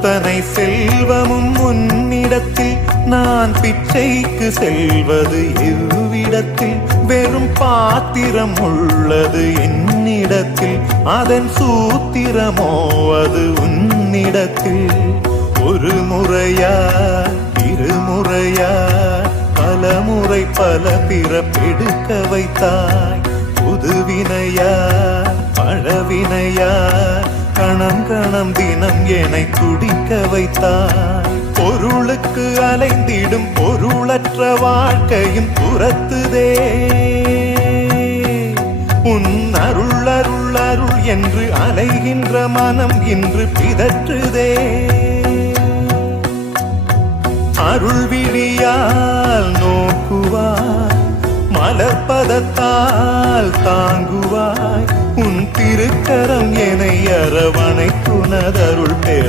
அத்தனை செல்வமும் உன்னிடத்தில் நான் பிச்சைக்கு செல்வது எவ்விடத்தில் வெறும் பாத்திரம் உள்ளது என்னிடத்தில் அதன் சூத்திரமோ அது உன்னிடத்தில் ஒரு முறையா இருமுறையா பல முறை பல பிறப்பெடுக்க வைத்தாய் புதுவினையா பழவினையா கணம் கணம் தினம் என்னை துடிக்க வைத்தாய் பொருளுக்கு அலைந்திடும் பொருளற்ற வாழ்க்கையும் துரத்துதே உன் அருள் அருள் அருள் என்று அலைகின்ற மனம் இன்று பிதற்றுதே அருள் விழியால் நோக்குவாய் மலர்பதத்தால் தாங்குவாய் உன் திருக்கரம் என்னை அரவணைத்துனதருள் பேர்